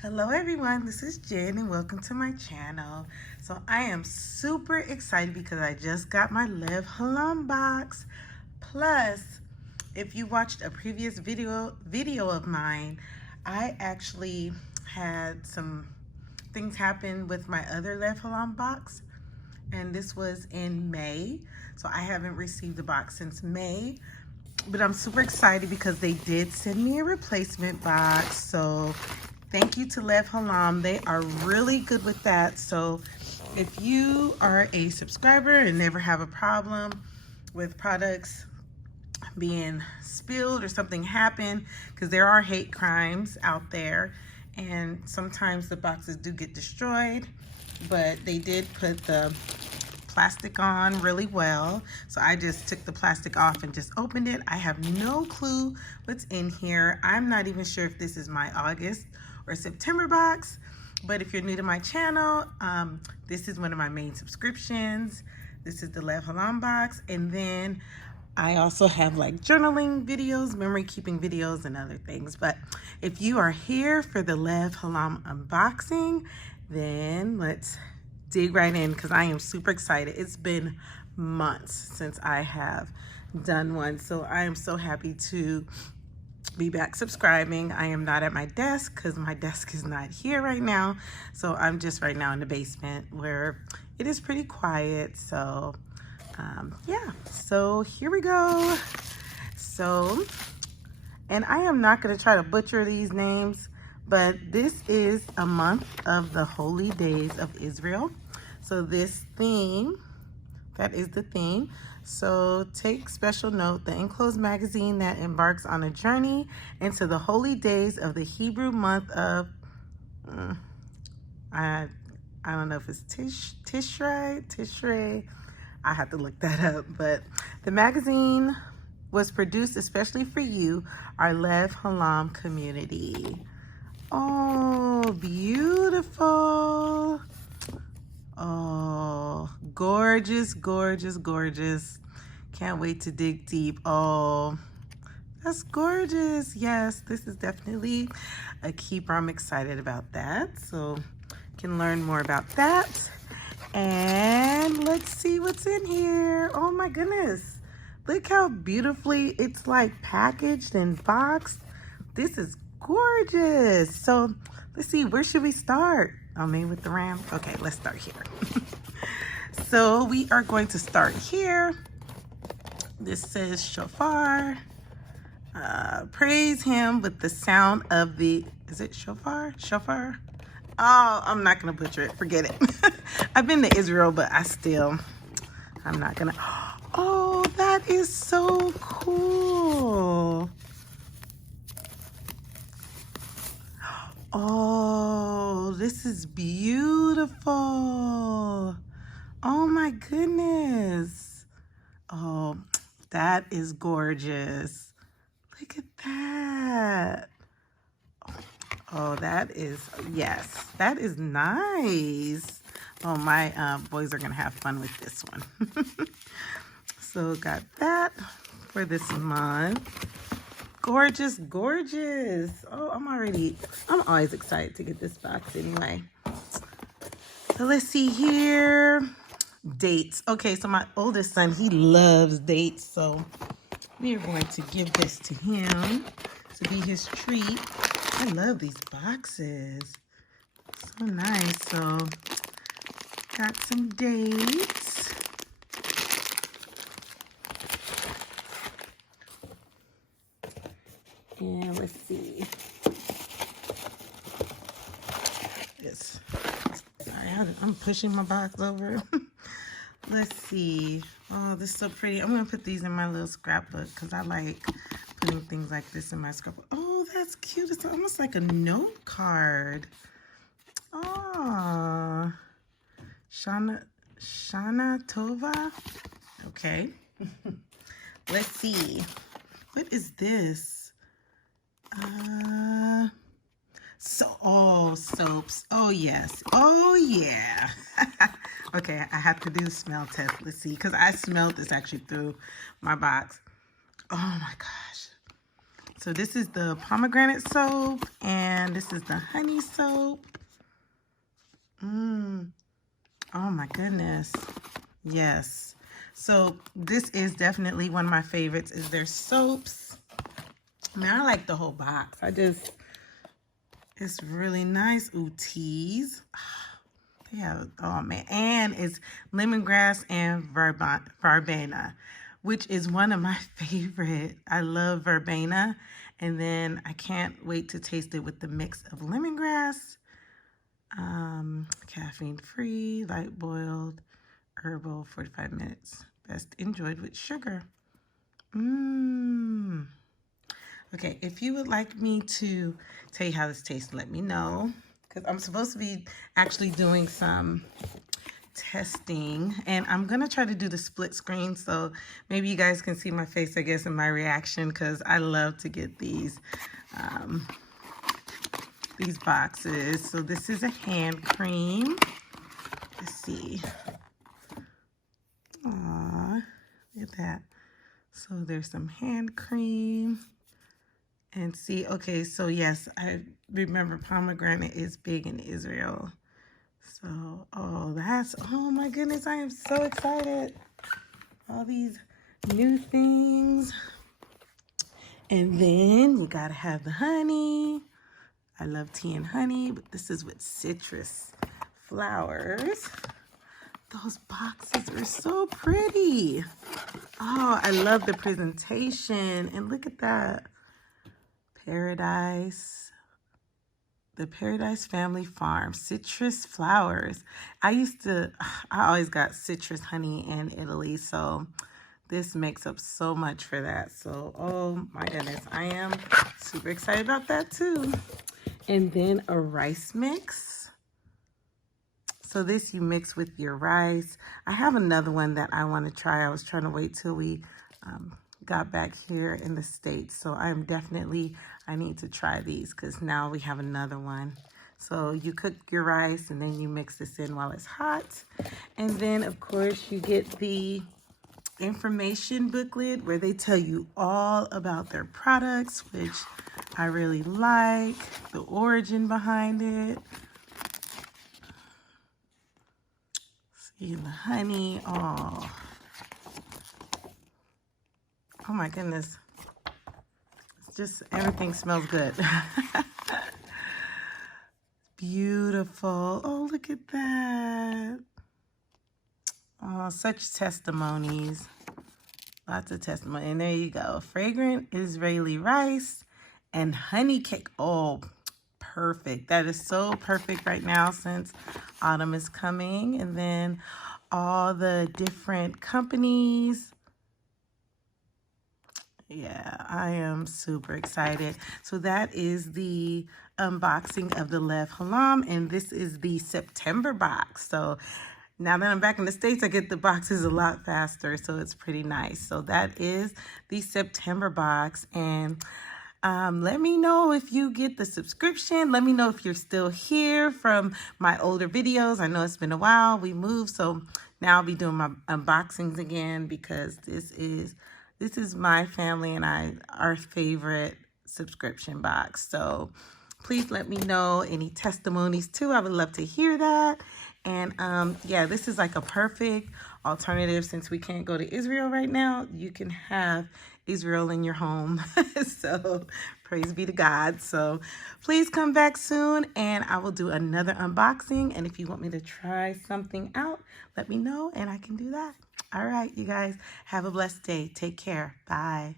Hello everyone, this is Jen and welcome to my channel. So I am super excited because I just got my Lev-HAOLAM box. Plus, if you watched a previous video of mine, I actually had some things happen with my other Lev-HAOLAM box, and this was in May. So I haven't received the box since May, but I'm super excited because they did send me a replacement box. So thank you to Lev-HAOLAM. They are really good with that. So if you are a subscriber and never have a problem with products being spilled or something happen, because there are hate crimes out there and sometimes the boxes do get destroyed, but they did put the plastic on really well. So I just took the plastic off and just opened it. I have no clue what's in here. I'm not even sure if this is my August or September box, but if you're new to my channel, this is one of my main subscriptions. This is the Lev-HAOLAM box, and then I also have like journaling videos, memory keeping videos, and other things. But if you are here for the Lev-HAOLAM unboxing, then let's dig right in because I am super excited. It's been months since I have done one, so I am so happy to be back subscribing. I am not at my desk because my desk is not here right now, so I'm just right now in the basement where it is pretty quiet. So yeah, so here we go. So, and I am not going to try to butcher these names, but this is a month of the holy days of Israel. So this theme, that is the theme. So take special note, the enclosed magazine that embarks on a journey into the holy days of the Hebrew month of, I don't know if it's Tishrei. I have to look that up, but the magazine was produced especially for you, our Lev-HAOLAM community. Oh, beautiful. Oh, gorgeous, gorgeous, gorgeous. Can't wait to dig deep. Oh, that's gorgeous. Yes, this is definitely a keeper. I'm excited about that. So can learn more about that. And let's see what's in here. Oh my goodness. Look how beautifully it's like packaged and boxed. This is gorgeous. So let's see, where should we start? I mean, with the ram. Okay, let's start here. So we are going to start here. This says shofar. Praise him with the sound of the, is it shofar? Shofar? Oh, I'm not gonna butcher it, forget it. I've been to Israel, but I'm not gonna. Oh, that is so cool. Oh, this is beautiful. Oh my goodness. Oh, that is gorgeous. Look at that. Oh, that is, yes, that is nice. Oh, my boys are gonna have fun with this one. So got that for this month. Gorgeous, gorgeous. Oh, I'm always excited to get this box anyway. So let's see here. Dates. Okay, so my oldest son, he loves dates, so we are going to give this to him to be his treat. I love these boxes. So nice. So got some dates. And let's see. Yes. Sorry, I'm pushing my box over. Let's see. Oh, this is so pretty. I'm going to put these in my little scrapbook because I like putting things like this in my scrapbook. Oh, that's cute. It's almost like a note card. Oh, Shana Tova. Okay. Let's see. What is this? Soaps. Oh, yes. Oh, yeah. Okay, I have to do the smell test. Let's see, because I smelled this actually through my box. Oh, my gosh. So this is the pomegranate soap, and this is the honey soap. Oh my goodness. Yes. So this is definitely one of my favorites, is their soaps. I mean, I like the whole box. It's really nice. Ooh, teas. They have, oh man. And it's lemongrass and verbena, which is one of my favorite. I love verbena. And then I can't wait to taste it with the mix of lemongrass, caffeine free, light boiled, herbal, 45 minutes. Best enjoyed with sugar. Okay, if you would like me to tell you how this tastes, let me know. Because I'm supposed to be actually doing some testing. And I'm going to try to do the split screen. So maybe you guys can see my face, I guess, and my reaction. Because I love to get these boxes. So this is a hand cream. Let's see. Aw, look at that. So there's some hand cream. And see, okay, so yes, I remember pomegranate is big in Israel. So, oh my goodness, I am so excited. All these new things. And then you gotta have the honey. I love tea and honey, but this is with citrus flowers. Those boxes are so pretty. Oh, I love the presentation. And look at that. Paradise. The Paradise Family Farm. Citrus flowers. I always got citrus honey in Italy. So this makes up so much for that. So, oh my goodness. I am super excited about that too. And then a rice mix. So this you mix with your rice. I have another one that I want to try. I was trying to wait till we got back here in the States. So I need to try these because now we have another one. So you cook your rice and then you mix this in while it's hot. And then of course you get the information booklet where they tell you all about their products, which I really like, the origin behind it. See the honey. Oh my goodness. It's just, everything smells good. Beautiful. Oh, look at that. Oh, such testimonies. Lots of testimony. And there you go. Fragrant Israeli rice and honey cake. Oh, perfect. That is so perfect right now since autumn is coming. And then all the different companies. Yeah, I am super excited. So that is the unboxing of the Lev-HAOLAM, and this is the September box. So now that I'm back in the States, I get the boxes a lot faster, so it's pretty nice. So that is the September box, and let me know if you get the subscription. Let me know if you're still here from my older videos. I know it's been a while. We moved, so now I'll be doing my unboxings again because this is my family and our favorite subscription box. So please let me know any testimonies too. I would love to hear that. And yeah, this is like a perfect alternative since we can't go to Israel right now. You can have Israel in your home. So praise be to God. So please come back soon and I will do another unboxing. And if you want me to try something out, let me know and I can do that. All right, you guys, have a blessed day. Take care. Bye.